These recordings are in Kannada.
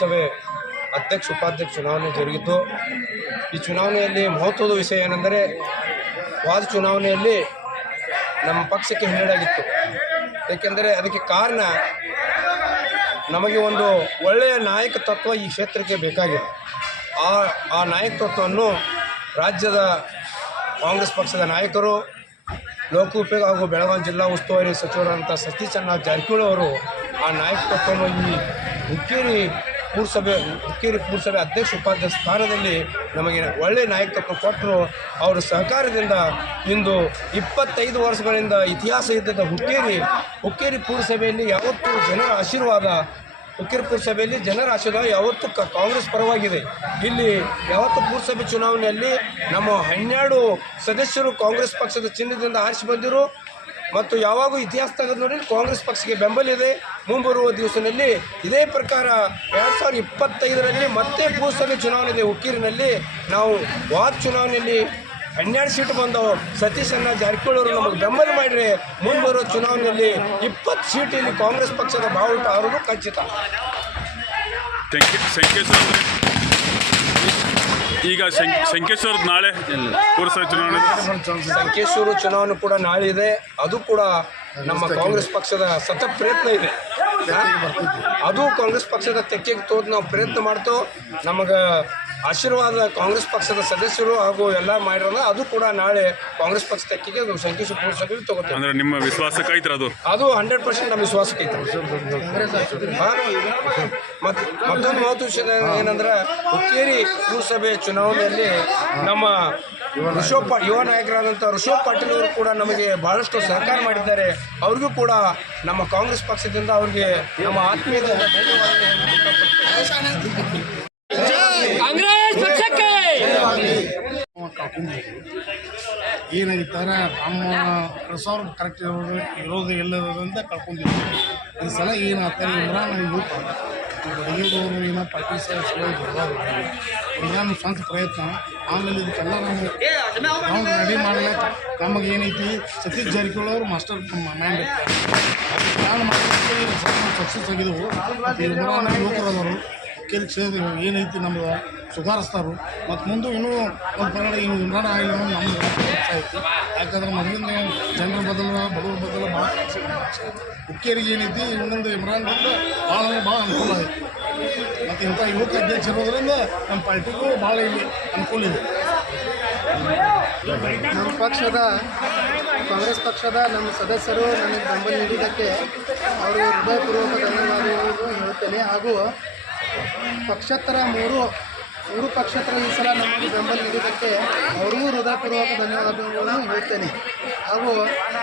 ಸಭೆ ಅಧ್ಯಕ್ಷ, ಉಪಾಧ್ಯಕ್ಷ ಚುನಾವಣೆ ಜರುಗಿತು. ಈ ಚುನಾವಣೆಯಲ್ಲಿ ಮಹತ್ವದ ವಿಷಯ ಏನೆಂದರೆ ವಾದ ಚುನಾವಣೆಯಲ್ಲಿ ನಮ್ಮ ಪಕ್ಷಕ್ಕೆ ಹಿನ್ನಡೆಯಾಗಿತ್ತು. ಏಕೆಂದರೆ ಅದಕ್ಕೆ ಕಾರಣ ನಮಗೆ ಒಂದು ಒಳ್ಳೆಯ ನಾಯಕತ್ವ ಈ ಕ್ಷೇತ್ರಕ್ಕೆ ಬೇಕಾಗಿದೆ. ಆ ಆ ನಾಯಕತ್ವವನ್ನು ರಾಜ್ಯದ ಕಾಂಗ್ರೆಸ್ ಪಕ್ಷದ ನಾಯಕರು, ಲೋಕೋಪಯೋಗ ಹಾಗೂ ಬೆಳಗಾವಿ ಜಿಲ್ಲಾ ಉಸ್ತುವಾರಿ ಸಚಿವರಾದಂಥ ಸತೀಶ್ ಚಂದ್ರ ಜಾರಕಿಹೊಳಿ ಅವರು ಆ ನಾಯಕತ್ವವನ್ನು ಈ ಹುಕ್ಕೇರಿ ಪುರಸಭೆ ಹುಕ್ಕೇರಿ ಪುರಸಭೆ ಅಧ್ಯಕ್ಷ ಉಪಾಧ್ಯಕ್ಷ ಸ್ಥಾನದಲ್ಲಿ ನಮಗೆ ಒಳ್ಳೆಯ ನಾಯಕತ್ವ ಕೊಟ್ಟರು. ಅವರ ಸಹಕಾರದಿಂದ ಇಂದು ಇಪ್ಪತ್ತೈದು ವರ್ಷಗಳಿಂದ ಇತಿಹಾಸ ಇದ್ದಂಥ ಹುಕ್ಕೇರಿ ಹುಕ್ಕೇರಿ ಪುರಸಭೆಯಲ್ಲಿ ಯಾವತ್ತೂ ಜನರ ಆಶೀರ್ವಾದ, ಹುಕ್ಕೇರಿ ಪುರಸಭೆಯಲ್ಲಿ ಜನರ ಆಶೀರ್ವಾದ ಯಾವತ್ತೂ ಕಾಂಗ್ರೆಸ್ ಪರವಾಗಿದೆ. ಇಲ್ಲಿ ಯಾವತ್ತು ಪುರಸಭೆ ಚುನಾವಣೆಯಲ್ಲಿ ನಮ್ಮ ಹನ್ನೆರಡು ಸದಸ್ಯರು ಕಾಂಗ್ರೆಸ್ ಪಕ್ಷದ ಚಿಹ್ನದಿಂದ ಆರಿಸಿ ಬಂದಿರು. ಮತ್ತು ಯಾವಾಗೂ ಇತಿಹಾಸ ತೆಗೆದು ನೋಡಿ ಕಾಂಗ್ರೆಸ್ ಪಕ್ಷಕ್ಕೆ ಬೆಂಬಲ ಇದೆ. ಮುಂಬರುವ ದಿವಸದಲ್ಲಿ ಇದೇ ಪ್ರಕಾರ ಎರಡು ಸಾವಿರದ ಇಪ್ಪತ್ತೈದರಲ್ಲಿ ಮತ್ತೆ ಭೂಸಭೆ ಚುನಾವಣೆ ಹುಕ್ಕೀರಿನಲ್ಲಿ ನಾವು ವಾದ ಚುನಾವಣೆಯಲ್ಲಿ ಹನ್ನೆರಡು ಸೀಟ್ ಬಂದವು. ಸತೀಶ್ ಅಣ್ಣ ಜಾರಕಿಹೊಳಿ ಅವರು ನಮಗೆ ಬೆಂಬಲ ಮಾಡಿದರೆ ಮುಂಬರುವ ಚುನಾವಣೆಯಲ್ಲಿ ಇಪ್ಪತ್ತು ಸೀಟಿನಲ್ಲಿ ಕಾಂಗ್ರೆಸ್ ಪಕ್ಷದ ಬಾವುಟ ಅವರದು ಖಚಿತ. ಶಂಕೆ ಶಂಕೇಶ್ವರ ಈಗ ಶಂ ಶಂಕೇಶ್ವರದ ನಾಳೆ ಪುರಸಭೆ ಚುನಾವಣೆ. ಸಂಕೇಶ್ವರ ಚುನಾವಣೆ ಕೂಡ ನಾಳೆ ಇದೆ. ಅದು ಕೂಡ ನಮ್ಮ ಕಾಂಗ್ರೆಸ್ ಪಕ್ಷದ ಸತತ ಪ್ರಯತ್ನ ಇದೆ. ಅದು ಕಾಂಗ್ರೆಸ್ ಪಕ್ಷದ ತೆಕ್ಕೆಗೆ ತೋದ್ ನಾವು ಪ್ರಯತ್ನ ಮಾಡ್ತೇವೆ. ನಮಗೆ ಆಶೀರ್ವಾದ ಕಾಂಗ್ರೆಸ್ ಪಕ್ಷದ ಸದಸ್ಯರು ಹಾಗೂ ಎಲ್ಲ ಮಾಡಿರಲ್ಲ ಅದು ಕೂಡ ನಾಳೆ ಕಾಂಗ್ರೆಸ್ ಪಕ್ಷ ತೆಕ್ಕಿಗೆ ಅದು ಸಂಖ್ಯೆ ಪುರಸಭೆಗೆ ತಗೋತೇವೆ. ಅಂದ್ರೆ ನಿಮ್ಮ ವಿಶ್ವಾಸಕ್ಕೆ ಐತ್ರ ಅದು? ಅದು ಹಂಡ್ರೆಡ್ ಪರ್ಸೆಂಟ್ ನಮ್ಮ ವಿಶ್ವಾಸಕ್ಕೆ ಐತೆ ಮತ್ತು ಮತ್ತೊಂದು ಮಹತ್ವ ವಿಷಯ ಏನಂದ್ರೆ ಹುಕ್ಕೇರಿ ಪುರಸಭೆ ಚುನಾವಣೆಯಲ್ಲಿ ನಮ್ಮ ಋಷಭ್ ಪಾ ಯುವ ನಾಯಕರಾದಂಥ ಋಷಭ್ ಪಾಟೀಲ್ ಅವರು ಕೂಡ ನಮಗೆ ಬಹಳಷ್ಟು ಸಹಕಾರ ಮಾಡಿದ್ದಾರೆ. ಅವ್ರಿಗೂ ಕೂಡ ನಮ್ಮ ಕಾಂಗ್ರೆಸ್ ಪಕ್ಷದಿಂದ ಅವ್ರಿಗೆ ನಮ್ಮ ಆತ್ಮೀಯತೆ ಏನಾಗಿತ್ತಾರೆ? ನಮ್ಮ ಪ್ರಸಾರ ಕರೆಕ್ಟ್ ಇರೋದು ಇರೋದು ಎಲ್ಲದರಿಂದ ಕಳ್ಕೊಂಡಿದ್ವಿ ಈ ಸಲ ಏನಾಗ್ತಾರೆ ಇಮ್ರಾನ್ ಯೂತ್ ಬಡಗಿದವರು ಏನೋ ಪಾರ್ಟಿ ಸಹ ಇಮ್ರಾನ್ ಸ್ವಂತ ಪ್ರಯತ್ನ. ಆಮೇಲೆ ಇದಕ್ಕೆಲ್ಲ ನಾವು ರೆಡಿ ಮಾಡಲಿಕ್ಕೆ ನಮಗೆ ಏನೈತಿ? ಸತೀಶ್ ಜಾರಕಿಹೊಳಿ ಅವರು ಮಾಸ್ಟರ್ ಪ್ಲಾನ್ ಮಾಡಲಿಕ್ಕೆ ಸಕ್ಸಸ್ ಆಗಿದ್ದವು ಯುವಕರದವರು ಕೆಲ ಕ್ಷೇತ್ರ ಏನೈತಿ ನಮ್ದು? ಸುಧಾರಿಸ್ತಾರು. ಮತ್ತು ಮುಂದೆ ಇನ್ನೂ ಒಂದು ಕನ್ನಡ ಇನ್ನು ಇಮ್ರಾನ್ ಆಗಿಲ್ಲ ನಮ್ಮ ಯಾಕಂದ್ರೆ ಮೊದಲಿಂದ ಜನರ ಬದಲು, ಬಡವರ ಬದಲು ಭಾಳ ಹುಕ್ಕೇರಿಗೆ ಏನೈತಿ ಇನ್ನೊಂದು ಇಮ್ರಾನ್ ಬಂದು ಭಾಳ ಅಂದ್ರೆ ಭಾಳ ಅನುಕೂಲ ಐತಿ ಮತ್ತು ಇಂಥ ಯುವಕ ಅಧ್ಯಕ್ಷ ಇರೋದ್ರಿಂದ ನಮ್ಮ ಪಾರ್ಟಿಗೂ ಭಾಳ ಇಲ್ಲಿ ಅನುಕೂಲ ಇದೆ. ನಮ್ಮ ಪಕ್ಷದ ಕಾಂಗ್ರೆಸ್ ಪಕ್ಷದ ನಮ್ಮ ಸದಸ್ಯರು ನನಗೆ ಬೆಂಬಲ ನೀಡಿದ್ದಕ್ಕೆ ಅವರು ಹೃದಯಪೂರ್ವಕ ಧನ್ಯವಾದಗಳನ್ನು ಹೇಳ್ತೇನೆ. ಹಾಗೂ ಪಕ್ಷೇತರ ಮೂರು ಮೂರು ಪಕ್ಷತ್ರ ಈ ಸಲ ನಮಗೆ ಬೆಂಬಲ ನೀಡಿದ್ದಕ್ಕೆ ಅವ್ರಿಗೂ ಹೃದಯಪೂರ್ವಕ ಧನ್ಯವಾದಗಳನ್ನು ಹೇಳ್ತೇನೆ. ಹಾಗೂ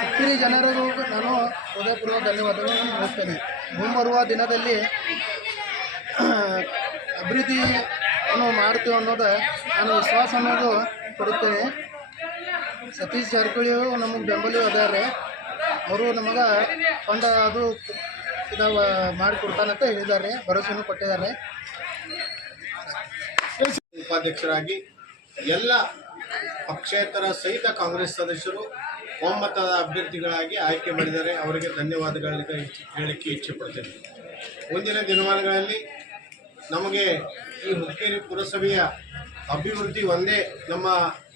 ಇತ್ತೀರಿ ಜನರಿಗೂ ನಾನು ಹೃದಯಪೂರ್ವಕ ಧನ್ಯವಾದಗಳನ್ನು ಹೇಳ್ತೇನೆ. ಮುಂಬರುವ ದಿನದಲ್ಲಿ ಅಭಿವೃದ್ಧಿಯನ್ನು ಮಾಡ್ತೀವಿ ಅನ್ನೋದು ನಾನು ವಿಶ್ವಾಸ ಅನ್ನೋದು ಕೊಡುತ್ತೇನೆ. ಸತೀಶ್ ಜಾರಕಿಹೊಳಿಯವರು ನಮಗೆ ಬೆಂಬಲಿ ಅದಾರೆ. ಅವರು ನಮಗೆ ಒಂದು ಅದು ಇದಾವ ಮಾಡಿಕೊಡ್ತಾನಂತ ಹೇಳಿದ್ದಾರೆ ಭರವಸೆಯನ್ನು ಕೊಟ್ಟಿದ್ದಾರೆ. ಉಪಾಧ್ಯಕ್ಷರಾಗಿ ಎಲ್ಲ ಪಕ್ಷೇತರ ಸಹಿತ ಕಾಂಗ್ರೆಸ್ ಸದಸ್ಯರು ಒಮ್ಮತದ ಅಭ್ಯರ್ಥಿಗಳಾಗಿ ಆಯ್ಕೆ ಮಾಡಿದರೆ ಅವರಿಗೆ ಧನ್ಯವಾದಗಳಿಗೆ ಹೇಳಕ್ಕೆ ಇಚ್ಛೆ ಪಡ್ತೇನೆ. ಮುಂದಿನ ದಿನಮಾನಗಳಲ್ಲಿ ನಮಗೆ ಈ ಹುಕ್ಕೇರಿ ಪುರಸಭೆಯ ಅಭಿವೃದ್ಧಿ ಒಂದೇ ನಮ್ಮ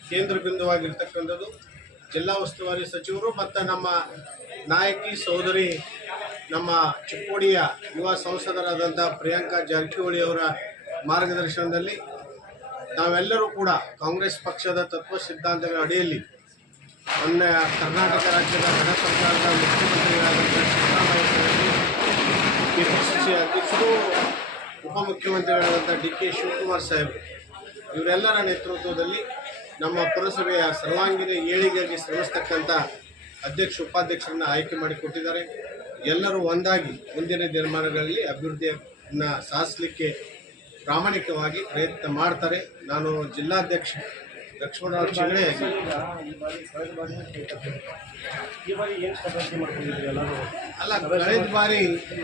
ಕೇಂದ್ರ ಬಿಂದುವಾಗಿರ್ತಕ್ಕಂಥದ್ದು. ಜಿಲ್ಲಾ ಉಸ್ತುವಾರಿ ಸಚಿವರು ಮತ್ತು ನಮ್ಮ ನಾಯಕಿ ಸಹೋದರಿ ನಮ್ಮ ಚಿಕ್ಕೋಡಿಯ ಯುವ ಸಂಸದರಾದಂಥ ಪ್ರಿಯಾಂಕಾ ಜಾರಕಿಹೊಳಿ ಅವರ ಮಾರ್ಗದರ್ಶನದಲ್ಲಿ ನಾವೆಲ್ಲರೂ ಕೂಡ ಕಾಂಗ್ರೆಸ್ ಪಕ್ಷದ ತತ್ವ ಸಿದ್ಧಾಂತಗಳ ಅಡಿಯಲ್ಲಿ ಮೊನ್ನೆ ಕರ್ನಾಟಕ ರಾಜ್ಯದ ಗಣ ಸರ್ಕಾರದ ಮುಖ್ಯಮಂತ್ರಿಗಳಾದಂಥ ಸಿದ್ದರಾಮಯ್ಯ ಸಿ ಕೆಪಿಸಿಸಿ ಅಧ್ಯಕ್ಷರು ಉಪಮುಖ್ಯಮಂತ್ರಿಗಳಾದಂಥ ಡಿ ಕೆ ಶಿವಕುಮಾರ್ ಸಾಹೇಬ್ ಇವರೆಲ್ಲರ ನೇತೃತ್ವದಲ್ಲಿ ನಮ್ಮ ಪುರಸಭೆಯ ಸರ್ವಾಂಗೀಣ ಏಳಿಗೆಗೆ ಶ್ರಮಿಸ್ತಕ್ಕಂಥ ಅಧ್ಯಕ್ಷ ಉಪಾಧ್ಯಕ್ಷರನ್ನ ಆಯ್ಕೆ ಮಾಡಿಕೊಟ್ಟಿದ್ದಾರೆ ಎಲ್ಲರೂ ಒಂದಾಗಿ ಮುಂದಿನ ದಿನಮಾನಗಳಲ್ಲಿ ಅಭಿವೃದ್ಧಿಯನ್ನು ಸಾಧಿಸಲಿಕ್ಕೆ ಪ್ರಾಮಾಣಿಕವಾಗಿ ಪ್ರಯತ್ನ ಮಾಡ್ತಾರೆ. ನಾನು ಜಿಲ್ಲಾಧ್ಯಕ್ಷ ಲಕ್ಷ್ಮಣ ಚಿಂಗಡೆ ಅಲ್ಲ, ಕಳೆದ ಬಾರಿ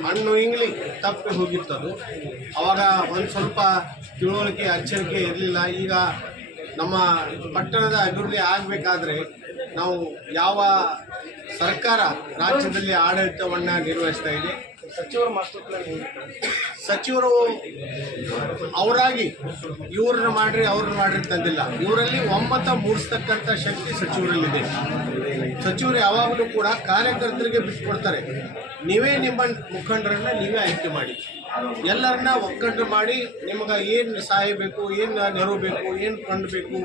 ಹಣ್ಣು ಇಂಗ್ಲಿ ತಪ್ಪಿ ಹೋಗಿತ್ತದು ಅವಾಗ ಒಂದು ಸ್ವಲ್ಪ ತಿಳುವಳಿಕೆ, ಅಚ್ಚರಿಕೆ ಇರಲಿಲ್ಲ. ಈಗ ನಮ್ಮ ಪಟ್ಟಣದ ಅಭಿವೃದ್ಧಿ ಆಗಬೇಕಾದ್ರೆ ನಾವು ಯಾವ ಸರ್ಕಾರ ರಾಜ್ಯದಲ್ಲಿ ಆಡಳಿತವನ್ನು ನಿರ್ವಹಿಸ್ತಾ ಇದೆ ಸಚಿವರ ಮಾಸ್ಟರ್ ಸಚಿವರು ಅವರಾಗಿ ಇವ್ರನ್ನ ಮಾಡ್ರಿ, ಅವ್ರನ್ನ ಮಾಡ್ರಿ ತಂದಿಲ್ಲ ಇವರಲ್ಲಿ ಒಮ್ಮತ ಮೂಡಿಸ್ತಕ್ಕಂಥ ಶಕ್ತಿ ಸಚಿವರಲ್ಲಿದೆ. ಸಚಿವರು ಯಾವಾಗಲೂ ಕೂಡ ಕಾರ್ಯಕರ್ತರಿಗೆ ಬಿಟ್ಕೊಡ್ತಾರೆ ನೀವೇ ನಿಮ್ಮ ಮುಖಂಡರನ್ನ ನೀವೇ ಆಯ್ಕೆ ಮಾಡಿ. ಎಲ್ಲರನ್ನ ಒಕ್ಕಂಡು ಮಾಡಿ ನಿಮಗೆ ಏನು ಸಹಾಯ ಬೇಕು, ಏನು ನೆರವು ಬೇಕು, ಏನು ಫಂಡ್ ಬೇಕು,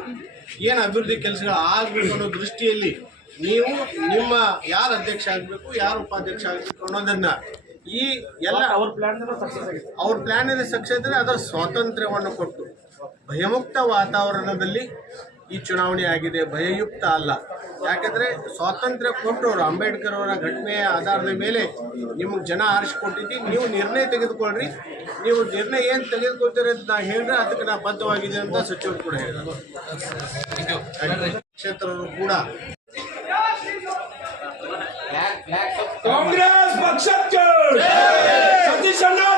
ಏನು ಅಭಿವೃದ್ಧಿ ಕೆಲಸಗಳು ಆಗಬೇಕು ಅನ್ನೋ ದೃಷ್ಟಿಯಲ್ಲಿ ನೀವು ನಿಮ್ಮ ಯಾರು ಅಧ್ಯಕ್ಷ ಆಗಬೇಕು, ಯಾರು ಉಪಾಧ್ಯಕ್ಷ ಆಗಬೇಕು ಅನ್ನೋದನ್ನ ಈ ಎಲ್ಲ ಅವ್ರ ಪ್ಲಾನ್ ಅವ್ರ ಪ್ಲಾನ್ ಇದೆ ಸಕ್ಸಸ್ ಆಗಿದೆ ಅದರ ಸ್ವಾತಂತ್ರ್ಯವನ್ನು ಕೊಟ್ಟು ಭಯಮುಕ್ತ ವಾತಾವರಣದಲ್ಲಿ ಈ ಚುನಾವಣೆ ಆಗಿದೆ ಭಯಯುಕ್ತ ಅಲ್ಲ. ಯಾಕಂದ್ರೆ ಸ್ವಾತಂತ್ರ್ಯ ಕೊಟ್ಟವರು ಅಂಬೇಡ್ಕರ್ ಅವರ ಘಟನೆಯ ಆಧಾರದ ಮೇಲೆ ನಿಮಗೆ ಜನ ಆರಿಸಿಕೊಟ್ಟಿದ್ದು ನೀವು ನಿರ್ಣಯ ತೆಗೆದುಕೊಳ್ಳ್ರಿ ನೀವು ನಿರ್ಣಯ ಏನು ತೆಗೆದುಕೊಳ್ತೀರಿ ಅಂತ ನಾ ಹೇಳಿದ್ರೆ ಅದಕ್ಕೆ ನಾ ಬದ್ಧವಾಗಿದೆ ಅಂತ ಸಚಿವರು ಕೂಡ ಹೇಳಿದರು ಕ್ಷೇತ್ರರು ಕೂಡ. ಕಾಂಗ್ರೆಸ್ సతీష్ అన్న!